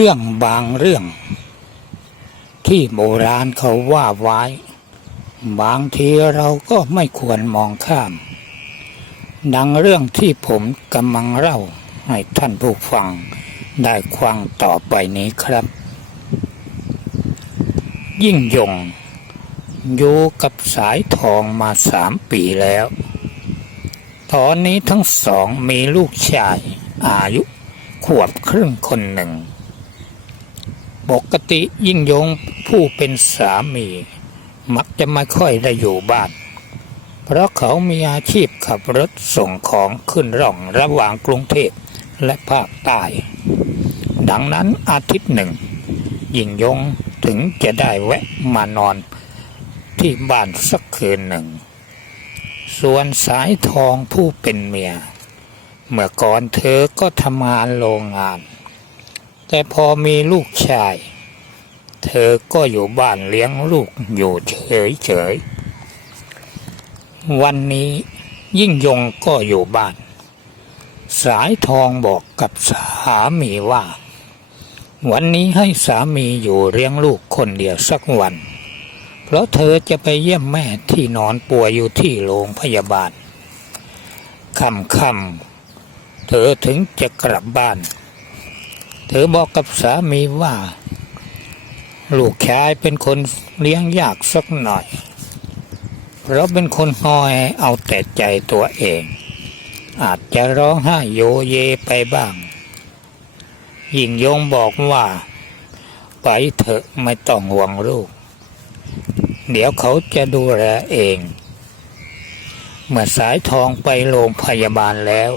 เรื่องบางเรื่อง ที่โบราณเขาว่าไว้ บางทีเราก็ไม่ควรมองข้าม ดังเรื่องที่ผมกำลังเล่าให้ท่านผู้ฟังได้ฟังต่อไปนี้ครับ ยิ่งยงอยู่กับสายทองมาสามปีแล้ว ตอนนี้ทั้งสองมีลูกชายอายุขวบครึ่งคนหนึ่ง ปกติยิ่งยงผู้เป็นสามี มักจะไม่ค่อยได้อยู่บ้าน เพราะเขามีอาชีพขับรถส่งของขึ้นร่องระหว่างกรุงเทพและภาคใต้ ดังนั้นอาทิตย์หนึ่ง ยิ่งยงถึงจะได้แวะมานอนที่บ้านสักคืนหนึ่ง ส่วนสายทองผู้เป็นเมีย เมื่อก่อนเธอก็ทำงานโรงงาน แต่พอมีลูกชาย เธอก็อยู่บ้านเลี้ยงลูกอยู่เฉยๆ วันนี้ยิ่งยงก็อยู่บ้าน สายทองบอกกับสามีว่า วันนี้ให้สามีอยู่เลี้ยงลูกคนเดียวสักวัน เพราะเธอจะไปเยี่ยมแม่ที่นอนป่วยอยู่ที่โรงพยาบาลค่ำๆเธอถึงจะกลับบ้าน เธอบอกกับสามีว่า ลูกชายเป็นคนเลี้ยงยากสักหน่อย เพราะเป็นคนหอยเอาแต่ใจตัวเอง อาจจะร้องไห้โยเยไปบ้างยิงยงบอกว่า ไปเถอะไม่ต้องห่วงลูก เดี๋ยวเขาจะดูแลเอง เมื่อสายทองไปโรงพยาบาลแล้ว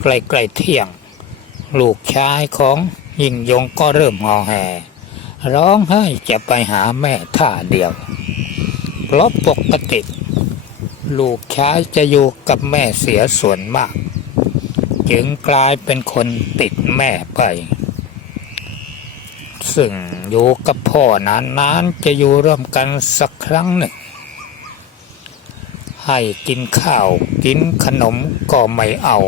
ใกล้ๆเที่ยง ลูกชายของยิ่งยงก็เริ่มงอแหร้องไห้จะไปหาแม่ท่าเดียว เพราะปกติลูกชายจะอยู่กับแม่เสียส่วนมาก จึงกลายเป็นคนติดแม่ไป ซึ่งอยู่กับพ่อนานๆจะอยู่ร่วมกันสักครั้งหนึ่ง ให้กินข้าวกินขนมก็ไม่เอา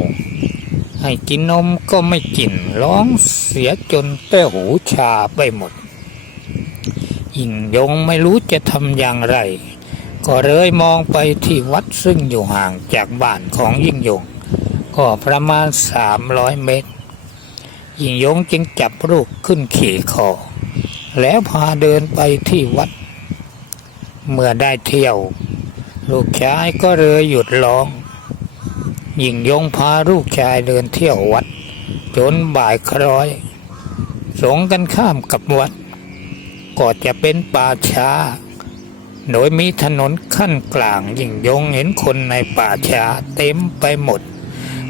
ให้กินนมก็ไม่กินร้องเสียจนแต้หูชาไปหมด ยิ่งยงไม่รู้จะทำอย่างไร ก็เลยมองไปที่วัดซึ่งอยู่ห่างจากบ้านของยิ่งยง ก็ประมาณสามร้อยเมตร ยิ่งยงจึงจับลูกขึ้นขี่คอ แล้วพาเดินไปที่วัด เมื่อได้เที่ยว ลูกชายก็เลยหยุดร้อง ยิ่งยงพาลูกชายเดินเที่ยววัด จนบ่ายคล้อย สงกันข้ามกับวัด ก็จะเป็นป่าช้า โดยมีถนนขั้นกลางยิ่งยงเห็นคนในป่าช้าเต็มไปหมด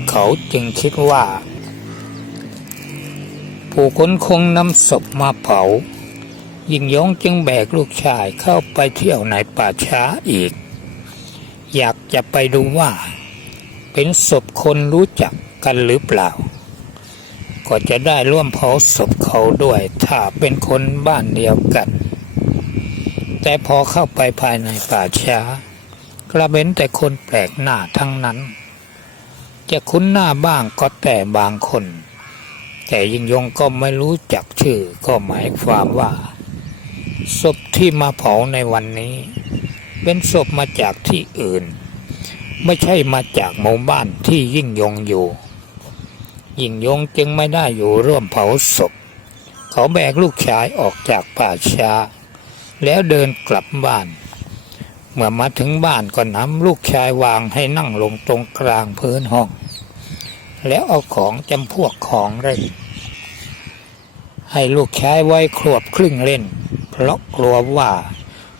เขาจึงคิดว่า ผู้คนคงนำศพมาเผา ยิ่งยงจึงแบกลูกชายเข้าไปเที่ยวในป่าช้าอีก อยากจะไปดูว่า เป็นศพคนรู้จักกันหรือเปล่า ก็จะได้ร่วมเผาศพเขาด้วย ถ้าเป็นคนบ้านเดียวกัน แต่พอเข้าไปภายในป่าช้า กระเบนแต่คนแปลกหน้าทั้งนั้น จะคุ้นหน้าบ้างก็แต่บางคน แต่ยิ่งยงก็ไม่รู้จักชื่อก็หมายความว่า ศพที่มาเผาในวันนี้ เป็นศพมาจากที่อื่น ไม่ใช่มาจากหมู่บ้านที่ยิ่งยงอยู่ ยิ่งยงจึงไม่ได้อยู่ร่วมเผาศพ เขาแบกลูกชายออกจากป่าช้า แล้วเดินกลับบ้าน เมื่อมาถึงบ้านก็นำลูกชายวางให้นั่งลงตรงกลางพื้นห้อง แล้วเอาของจำพวกของเล่นให้ลูกชายไว้ครวบครึ่งเล่น เพราะกลัวว่า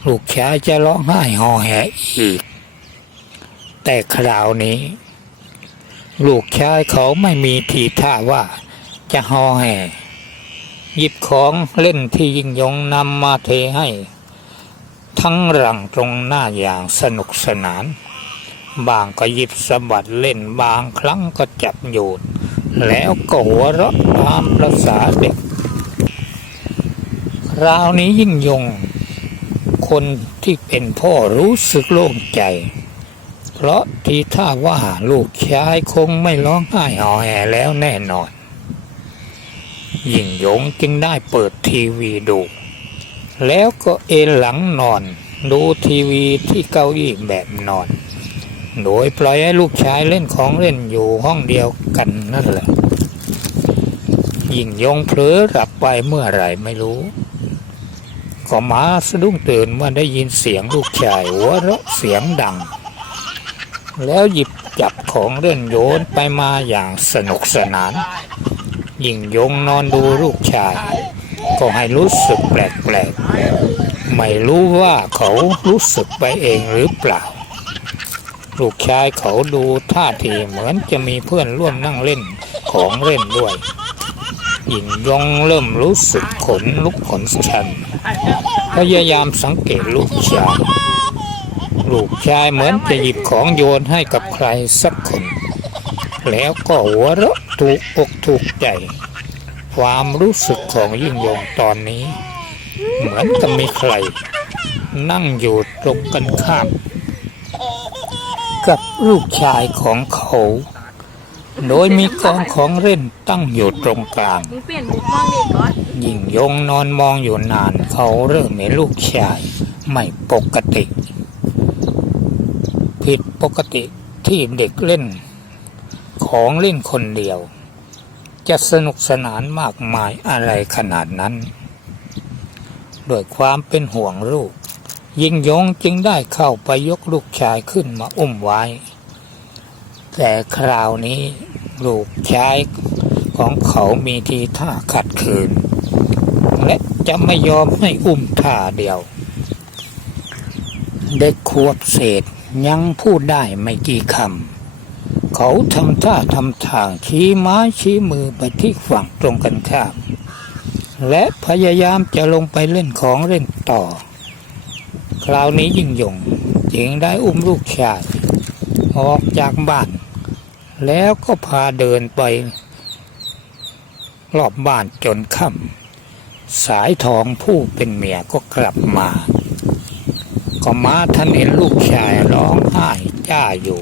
ลูกชายจะร้องไห้หอแหอีก แต่คราวนี้ ลูกชายเขาไม่มีทีท่าว่าจะห่อแห่หยิบของเล่นที่ยิ่งยงนำมาเทให้ ทั้งรังตรงหน้าอย่างสนุกสนาน บางก็หยิบสะบัดเล่นบางครั้งก็จับโยนแล้วก็หัวเราะตามประษาเด็กคราวนี้ยิ่งยง คนที่เป็นพ่อรู้สึกโล่งใจ เพราะทีท่าว่าลูกชายคงไม่ร้องไห้หอแหแล้วแน่นอน ยิ่งยงจึงได้เปิดทีวีดู แล้วก็เอนหลังนอน ดูทีวีที่เก้าอี้แบบนอน โดยปล่อยให้ลูกชายเล่นของเล่นอยู่ห้องเดียวกันนั่นแหละยิ่งยงเผลอหลับไปเมื่อไหร่ไม่รู้ก็มาสะดุ้งตื่นเมื่อได้ยินเสียงลูกชายหัวเราะเสียงดัง แล้วหยิบจับของเล่นโยนไปมาอย่างสนุกสนาน ยิ่งยงนอนดูลูกชาย ก็ให้รู้สึกแปลกๆ ไม่รู้ว่าเขารู้สึกไปเองหรือเปล่า ลูกชายเขาดูท่าทีเหมือนจะมีเพื่อนร่วมนั่งเล่นของเล่นด้วยยิ่งยงเริ่มรู้สึกขนลุกขนชันพยายามสังเกตลูกชาย ลูกชายเหมือนจะหยิบของโยนให้กับใครสักคน แล้วก็หัวเราะถูกอกถูกใจ ความรู้สึกของยิ่งยงตอนนี้ เหมือนกับมีใคร นั่งอยู่ตรงกันข้าม กับลูกชายของเขา โดยมีกองของเล่นตั้งอยู่ตรงกลาง มึงเปลี่ยนมุกบ้างดิก๊อตยิ่งยงนอนมองอยู่นานเขาเริ่มเห็นลูกชายไม่ปกติ ผิดปกติที่เด็กเล่น ของเล่นคนเดียว จะสนุกสนานมากมายอะไรขนาดนั้นโดยความเป็นห่วงลูก ยิงยงจึงได้เข้าไปยกลูกชายขึ้นมาอุ้มไว้ แต่คราวนี้ลูกชายของเขามีทีท่าขัดขืน และจะไม่ยอมให้อุ้มท่าเดียว เด็กขวบเศษ ยังพูดได้ไม่กี่คำ เขาทำท่าทำทางชี้ไม้ชี้มือไปที่ฝั่งตรงกันข้ามและพยายามจะลงไปเล่นของเล่นต่อ คราวนี้ยิ่งยงจึงได้อุ้มลูกชาย ออกจากบ้าน แล้วก็พาเดินไป รอบบ้านจนค่ำสายทองผู้เป็นเมียก็กลับมา ก็มาท่านเห็นลูกชายร้องไห้จ้าอยู่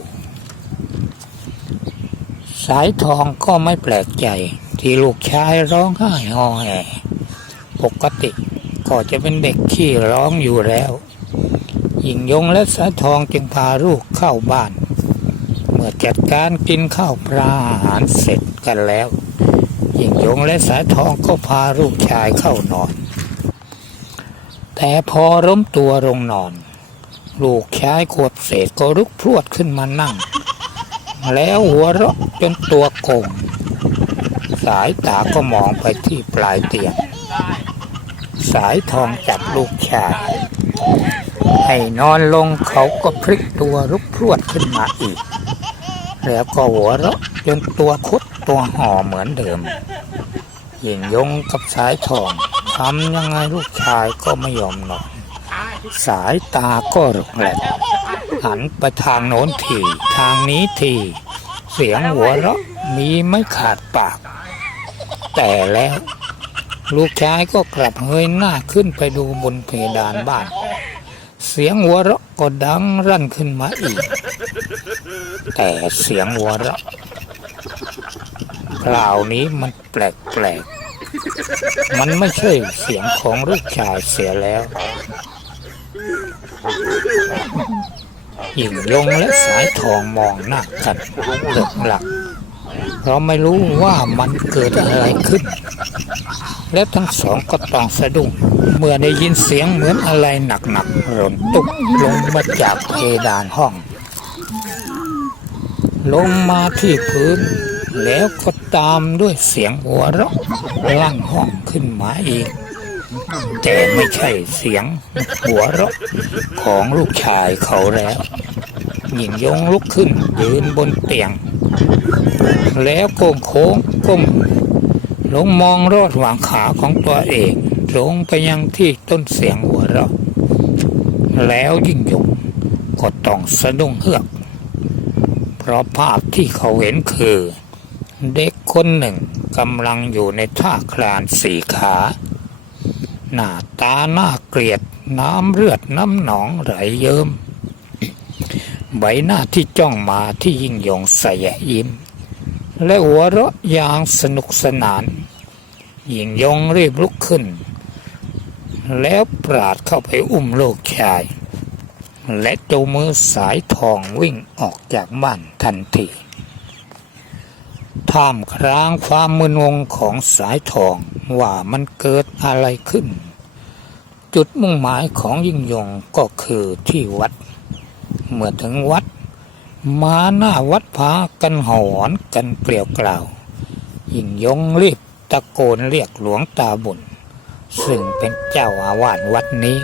สายทองก็ไม่แปลกใจ ที่ลูกชายร้องไห้ฮอแหปกติก็จะเป็นเด็กขี้ร้องอยู่แล้วหญิงยงและสายทองจึงพาลูกเข้าบ้าน เมื่อจัดการกินข้าวปลาอาหารเสร็จกันแล้วยิ่งยงและสายทองก็พาลูกชายเข้านอน แต่พอล้มตัวลงนอน ลูกชายขวบเศษก็ลุกพรวดขึ้นมานั่ง แล้วหัวเราะจนตัวโกงสายตาก็มองไปที่ปลายเตียง สายทองจับลูกชาย ให้นอนลงเขาก็พลิกตัวลุกพรวดขึ้นมาอีก แล้วก็หัวเราะจนตัวคุดตัวห่อเหมือนเดิมยิ่งยงกับสายทองทำยังไงลูกชายก็ไม่ยอมนอน สายตาก็หลงแหลกหันไปทางโน้นทีทางนี้ทีเสียงหัวเราะมีไม่ขาดปาก แต่แล้ว ลูกชายก็กลับเงยหน้าขึ้นไปดูบนเพดานบ้าน เสียงหัวเราะก็ดังรั่นขึ้นมาอีก แต่เสียงหัวเราะคราวนี้มันแปลกๆมันไม่ใช่เสียงของลูกชายเสียแล้ว หญิงยงและสายทองมองหน้ากันเลิกหลัก เราไม่รู้ว่ามันเกิดอะไรขึ้น และทั้งสองก็ต้องสะดุ้งเมื่อได้ยินเสียงเหมือนอะไรหนักๆหล่นตุกลงมาจากเพดานห้อง ลงมาที่พื้น แล้วก็ตามด้วยเสียงหัวเราะลั่นห้องขึ้นมาอีก แต่ไม่ใช่เสียง หัวเราะของลูกชายเขาแล้ว หญิงยงลุกขึ้นยืนบนเตียง แล้วโค้งโค้งก้มลงมองรอดหว่างขาของตัวเองลงไปยังที่ต้นเสียงหัวเราะแล้วยิ่งยงก็ต้องสะดุ้งเฮือก เพราะภาพที่เขาเห็นคือ เด็กคนหนึ่งกำลังอยู่ในท่าคลานสี่ขา หน้าตาหน้าเกลียด น้ำเลือดน้ำหนองไหลเยิ้มใบหน้าที่จ้องมาที่ยิ่งยงใสยยิ้ม และหัวเราะอย่างสนุกสนานหญิงยงรีบลุกขึ้น แล้วปราดเข้าไปอุ้มลูกชาย และจูงมือสายทองวิ่งออกจากบ้านทันที ท่ามกลางความมึนงงของสายทองว่ามันเกิดอะไรขึ้น จุดมุ่งหมายของยิ่งยงก็คือที่วัด เมื่อถึงวัด มาหน้าวัดพากันหอนกันเกลียวกล่าว ยิ่งยงรีบตะโกนเรียกหลวงตาบุญ ซึ่งเป็นเจ้าอาวาสวัดนี้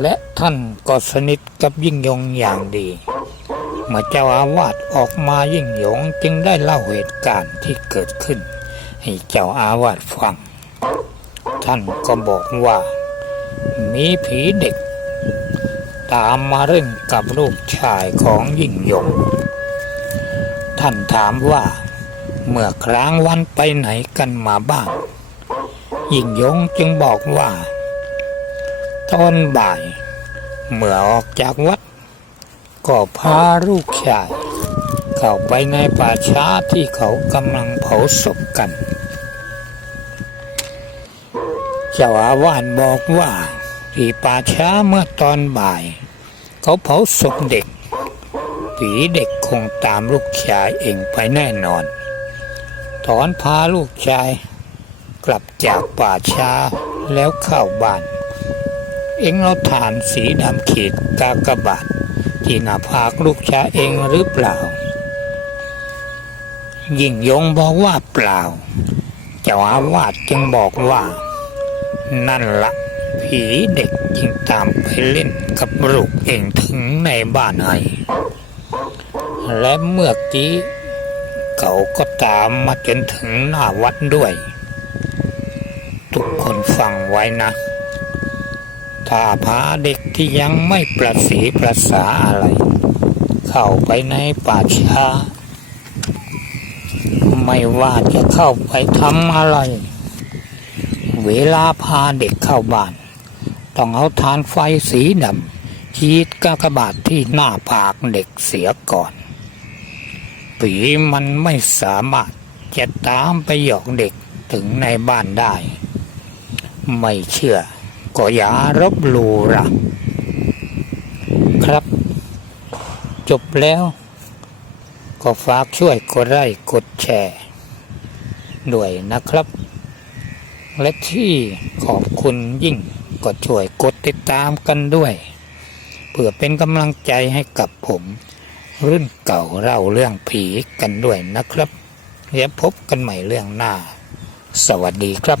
และท่านก็สนิทกับยิ่งยงอย่างดี เมื่อเจ้าอาวาสออกมายิ่งยงจึงได้เล่าเหตุการณ์ที่เกิดขึ้น ให้เจ้าอาวาสฟัง ท่านก็บอกว่า มีผีเด็ก ตามมาเล่นกับลูกชายของยิ่งยง ท่านถามว่า เมื่อครั้งวันไปไหนกันมาบ้าง ยิ่งยงจึงบอกว่า ตอนบ่าย เมื่อออกจากวัด ก็พาลูกชาย เข้าไปในป่าช้าที่เขากำลังเผาศพกัน เจ้าอาวาสบอกว่า ที่ป่าช้าเมื่อตอนบ่าย เขาเผาศพเด็ก ผีเด็กคงตามลูกชายเองไปแน่นอน ถอนพาลูกชาย กลับจากป่าช้าแล้วเข้าบ้าน เอ็งเอาฐานสีดำขีดกากบาท ที่หน้าผากลูกชายเองหรือเปล่า ยิ่งยงบอกว่าเปล่า เจ้าอาวาสจึงบอกว่า นั่นละผีเด็กจึงตามไปเล่นกับลูกเองถึงในบ้านไอและเมื่อกี้เขาก็ตามมาจนถึงหน้าวัดด้วย ทุกคนฟังไว้นะ ถ้าพาเด็กที่ยังไม่ประสีประสาอะไร เข้าไปในป่าช้า ไม่ว่าจะเข้าไปทำอะไร เวลาพาเด็กเข้าบ้าน ต้องเอาทานไฟสีดำฉีดกากบาทที่หน้าผากเด็กเสียก่อน ผีมันไม่สามารถจะตามไปหยอกเด็กถึงในบ้านได้ ไม่เชื่อ ก็อย่ารบหลู่ละครับ จบแล้ว ก็ฝากช่วยกดไลค์กดแชร์ด้วยนะครับ และที่ขอบคุณยิ่งก็ช่วยกดติดตามกันด้วย เพื่อเป็นกำลังใจให้กับผม รุ่นเก่าเล่าเรื่องผีกันด้วยนะครับแล้วพบกันใหม่เรื่องหน้า สวัสดีครับ